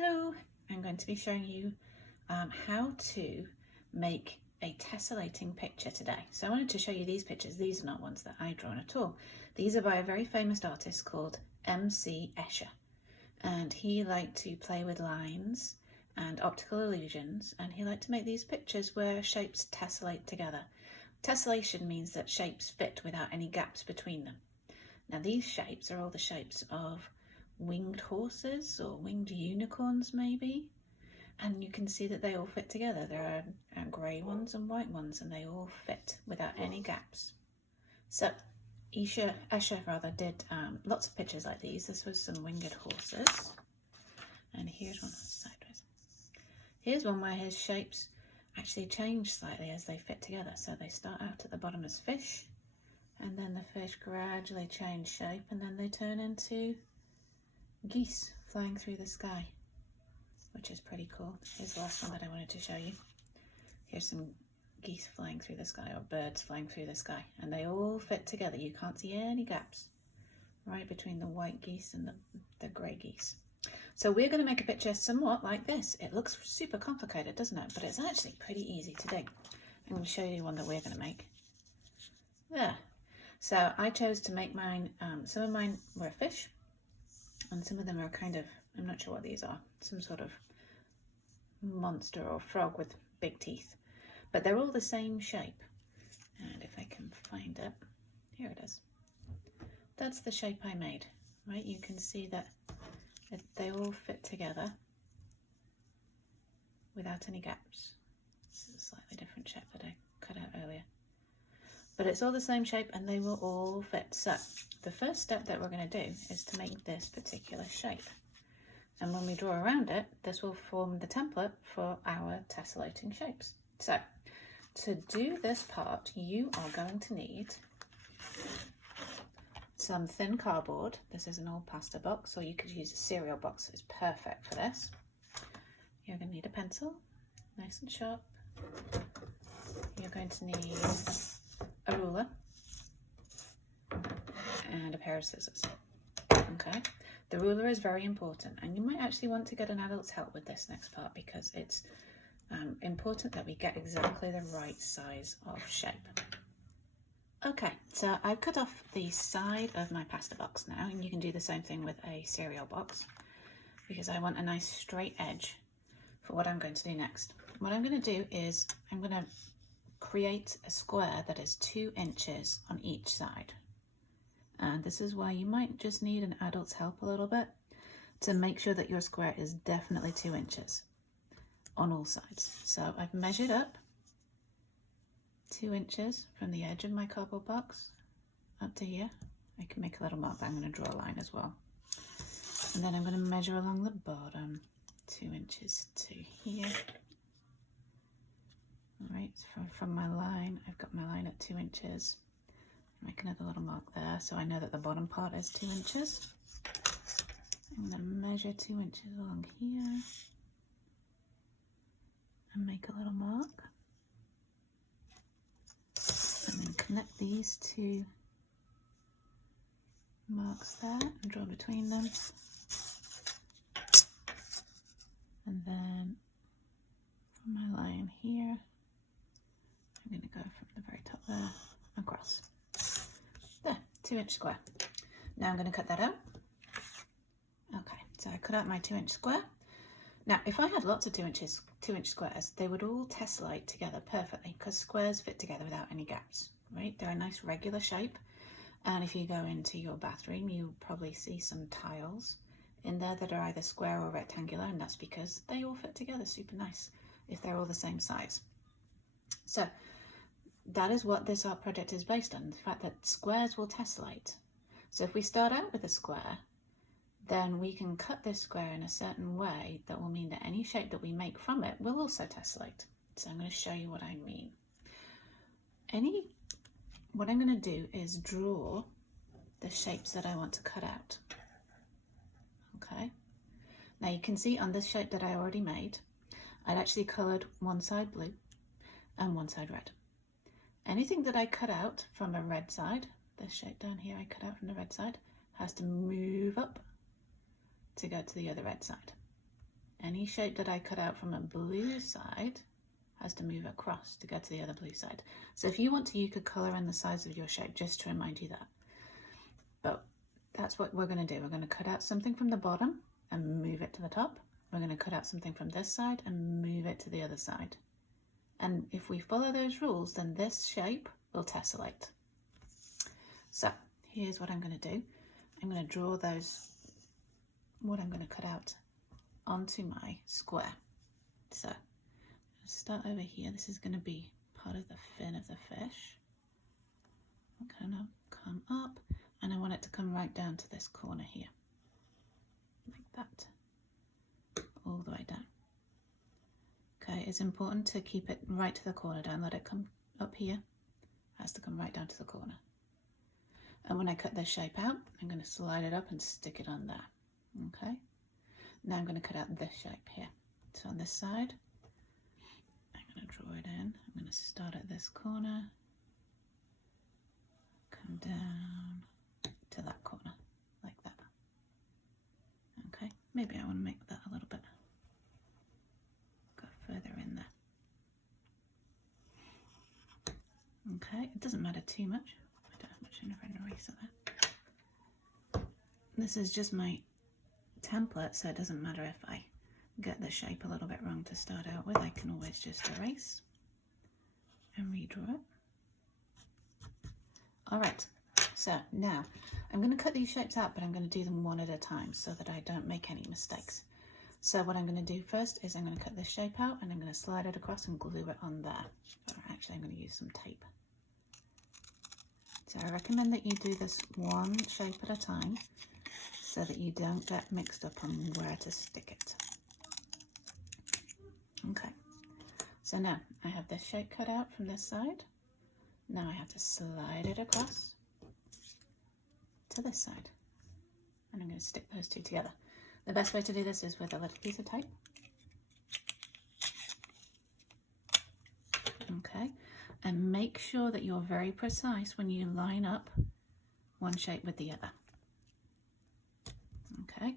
Hello, I'm going to be showing you how to make a tessellating picture today. So I wanted to show you these pictures. These are not ones that I drawn at all. These are by a very famous artist called M.C. Escher, and he liked to play with lines and optical illusions, and he liked to make these pictures where shapes tessellate together. Tessellation means that shapes fit without any gaps between them. Now these shapes are all the shapes of winged horses or winged unicorns maybe, and you can see that they all fit together. There are grey ones and white ones, and they all fit without any gaps. So Escher did lots of pictures like these. This was some winged horses, and here's one sideways. Here's one where his shapes actually change slightly as they fit together. So they start out at the bottom as fish, and then the fish gradually change shape, and then they turn into geese flying through the sky, which is pretty cool. Here's the last one that I wanted to show you. Here's some geese flying through the sky, or birds flying through the sky, and they all fit together. You can't see any gaps right between the white geese and the grey geese. So we're going to make a picture somewhat like this. It looks super complicated, doesn't it? But it's actually pretty easy to do. I'm going to show you one that we're going to make. There. So I chose to make mine, some of mine were fish, and some of them are kind of, I'm not sure what these are, some sort of monster or frog with big teeth. But they're all the same shape. And if I can find it, here it is. That's the shape I made, right? You can see that they all fit together without any gaps. This is a slightly different shape that I cut out earlier. But it's all the same shape and they will all fit. So the first step that we're going to do is to make this particular shape. And when we draw around it, this will form the template for our tessellating shapes. So to do this part, you are going to need some thin cardboard. This is an old pasta box, or you could use a cereal box. It's perfect for this. You're going to need a pencil, nice and sharp. You're going to need a ruler and a pair of scissors. Okay, the ruler is very important, and you might actually want to get an adult's help with this next part, because it's important that we get exactly the right size of shape. Okay, so I've cut off the side of my pasta box now, and you can do the same thing with a cereal box, because I want a nice straight edge for what I'm going to do next. What I'm going to do is I'm going to create a square that is 2 inches on each side. And this is why you might just need an adult's help a little bit to make sure that your square is definitely 2 inches on all sides. So I've measured up 2 inches from the edge of my cardboard box up to here. I can make a little mark, but I'm going to draw a line as well. And then I'm going to measure along the bottom 2 inches to here. All right, so from my line, I've got my line at 2 inches. Make another little mark there, so I know that the bottom part is 2 inches. I'm going to measure 2 inches along here and make a little mark. And then connect these 2 marks there and draw between them. And then from my line here, I'm going to go from the very top there across. There, 2 inch square. Now I'm going to cut that out. Okay, so I cut out my 2 inch square. Now, if I had lots of 2 inch squares, they would all tessellate together perfectly, because squares fit together without any gaps, right? They're a nice regular shape. And if you go into your bathroom, you'll probably see some tiles in there that are either square or rectangular, and that's because they all fit together super nice if they're all the same size. So that is what this art project is based on, the fact that squares will tessellate. So if we start out with a square, then we can cut this square in a certain way that will mean that any shape that we make from it will also tessellate. So I'm going to show you what I mean. What I'm going to do is draw the shapes that I want to cut out. Okay. Now you can see on this shape that I already made, I'd actually coloured one side blue and one side red. Anything that I cut out from a red side, this shape down here I cut out from the red side, has to move up to go to the other red side. any shape that I cut out from a blue side has to move across to get to the other blue side. So if you want to, you could color in the size of your shape, just to remind you that. But that's what we're going to do. We're going to cut out something from the bottom and move it to the top. We're going to cut out something from this side and move it to the other side. And if we follow those rules, then this shape will tessellate. So here's what I'm going to do. I'm going to draw those, what I'm going to cut out onto my square. So start over here. This is going to be part of the fin of the fish. I'm going to come up and I want it to come right down to this corner here, like that, all the way down. Okay, it's important to keep it right to the corner. Don't let it come up here. It has to come right down to the corner. And when I cut this shape out, I'm going to slide it up and stick it on there. Okay, now I'm going to cut out this shape here. So on this side, I'm going to draw it in. I'm going to start at this corner, come down to that corner, like that. Okay, maybe I want to make that a little bit, go further in there. Okay, it doesn't matter too much. I don't have much in an eraser there. This is just my template, so it doesn't matter if I get the shape a little bit wrong to start out with. I can always just erase and redraw it. All right, so now I'm going to cut these shapes out, but I'm going to do them one at a time so that I don't make any mistakes. So what I'm going to do first is I'm going to cut this shape out and I'm going to slide it across and glue it on there. Or actually, I'm going to use some tape. So I recommend that you do this one shape at a time so that you don't get mixed up on where to stick it. Okay, so now I have this shape cut out from this side. Now I have to slide it across to this side. And I'm going to stick those two together. The best way to do this is with a little piece of tape. Okay, and make sure that you're very precise when you line up one shape with the other. Okay.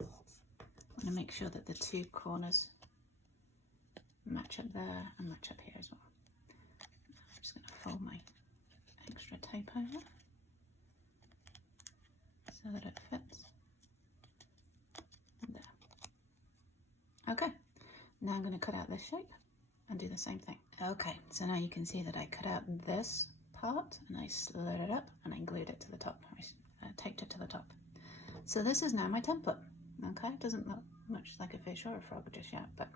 I want to make sure that the two corners match up there and match up here as well. I'm just going to fold my extra tape over so that it fits there. Okay, now I'm going to cut out this shape and do the same thing. Okay, so now you can see that I cut out this part and I slid it up and I glued it to the top. I taped it to the top. So this is now my template. Okay, it doesn't look much like a fish or a frog just yet, but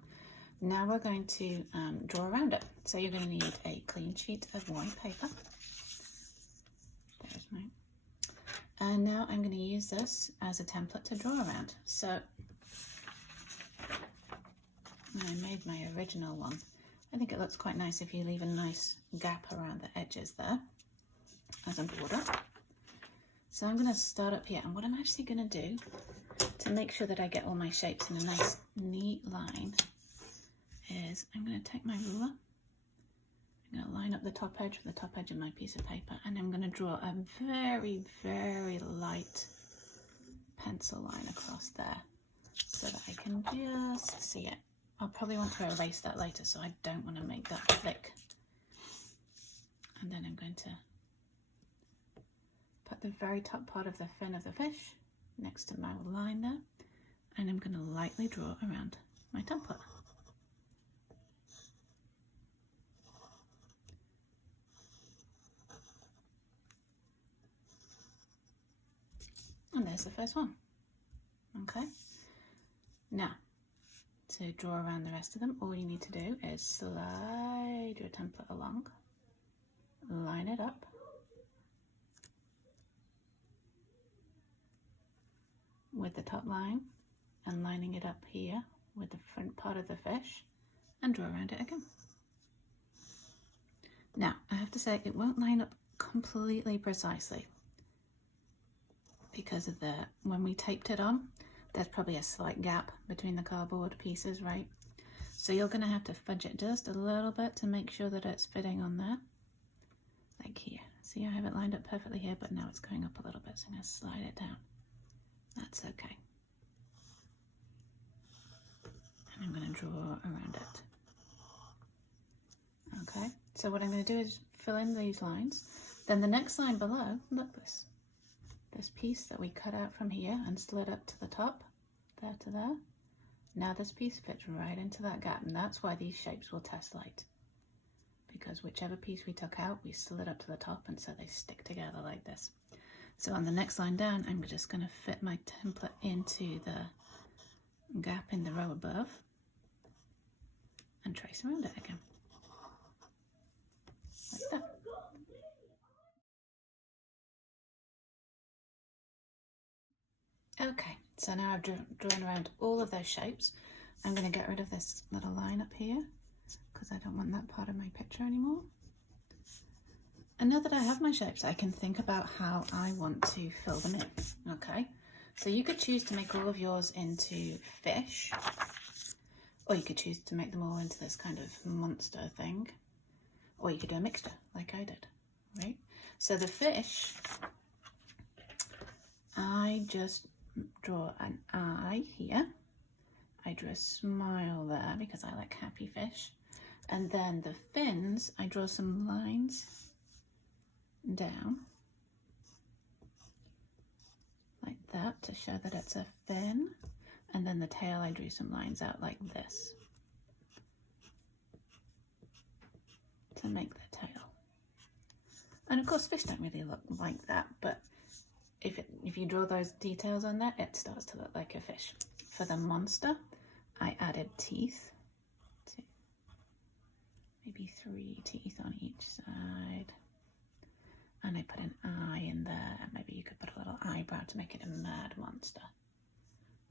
now we're going to draw around it. So you're going to need a clean sheet of white paper. There's mine. And now I'm going to use this as a template to draw around. So I made my original one. I think it looks quite nice if you leave a nice gap around the edges there as a border. So I'm going to start up here, and what I'm actually going to do to make sure that I get all my shapes in a nice neat line is I'm going to take my ruler, I'm going to line up the top edge with the top edge of my piece of paper, and I'm going to draw a very, very light pencil line across there so that I can just see it. I'll probably want to erase that later, so I don't want to make that thick. And then I'm going to put the very top part of the fin of the fish next to my line there, and I'm going to lightly draw around my template. And there's the first one. Okay, now to draw around the rest of them, all you need to do is slide your template along, line it up, with the top line and lining it up here with the front part of the fish and draw around it again. Now, I have to say it won't line up completely precisely because of when we taped it on, there's probably a slight gap between the cardboard pieces, right? So you're going to have to fudge it just a little bit to make sure that it's fitting on there, like here. See, I have it lined up perfectly here, but now it's going up a little bit, so I'm going to slide it down. That's okay. draw around it. Okay, so what I'm going to do is fill in these lines. Then the next line below, look, this piece that we cut out from here and slid up to the top, there to there. Now this piece fits right into that gap, and that's why these shapes will tessellate. Because whichever piece we took out, we slid up to the top, and so they stick together like this. So on the next line down, I'm just going to fit my template into the gap in the row above and trace around it again. Like that. Okay, so now I've drawn around all of those shapes. I'm going to get rid of this little line up here because I don't want that part of my picture anymore. And now that I have my shapes, I can think about how I want to fill them in. Okay, so you could choose to make all of yours into fish, or you could choose to make them all into this kind of monster thing, or you could do a mixture like I did, right? So the fish, I just draw an eye here. I drew a smile there because I like happy fish. And then the fins, I draw some lines down like that to show that it's a fin. And then the tail, I drew some lines out like this to make the tail. And of course fish don't really look like that, but if you draw those details on there, it starts to look like a fish. For the monster, I added teeth, maybe 3 teeth on each side. And I put an eye in there, and maybe you could put a little eyebrow to make it a mad monster,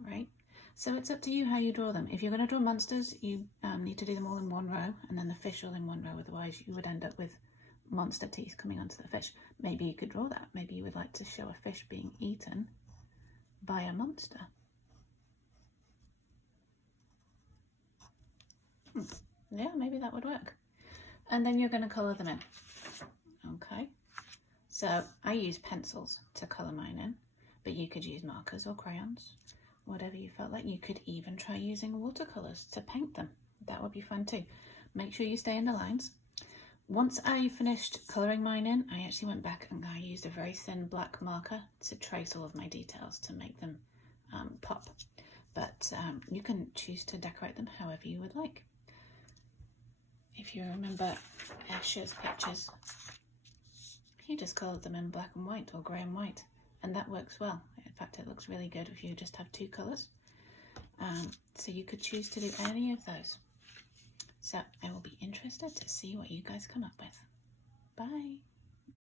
right? So it's up to you how you draw them. If you're going to draw monsters, you need to do them all in one row, and then the fish all in one row, otherwise you would end up with monster teeth coming onto the fish. Maybe you could draw that. Maybe you would like to show a fish being eaten by a monster. Yeah, maybe that would work. And then you're going to colour them in. Okay, so I use pencils to colour mine in, but you could use markers or crayons, whatever you felt like. You could even try using watercolours to paint them. That would be fun too. Make sure you stay in the lines. Once I finished colouring mine in, I actually went back and I used a very thin black marker to trace all of my details to make them pop. But you can choose to decorate them however you would like. If you remember Escher's pictures, he just coloured them in black and white or grey and white, and that works well. In fact, it looks really good if you just have 2 colours. So you could choose to do any of those. So I will be interested to see what you guys come up with. Bye.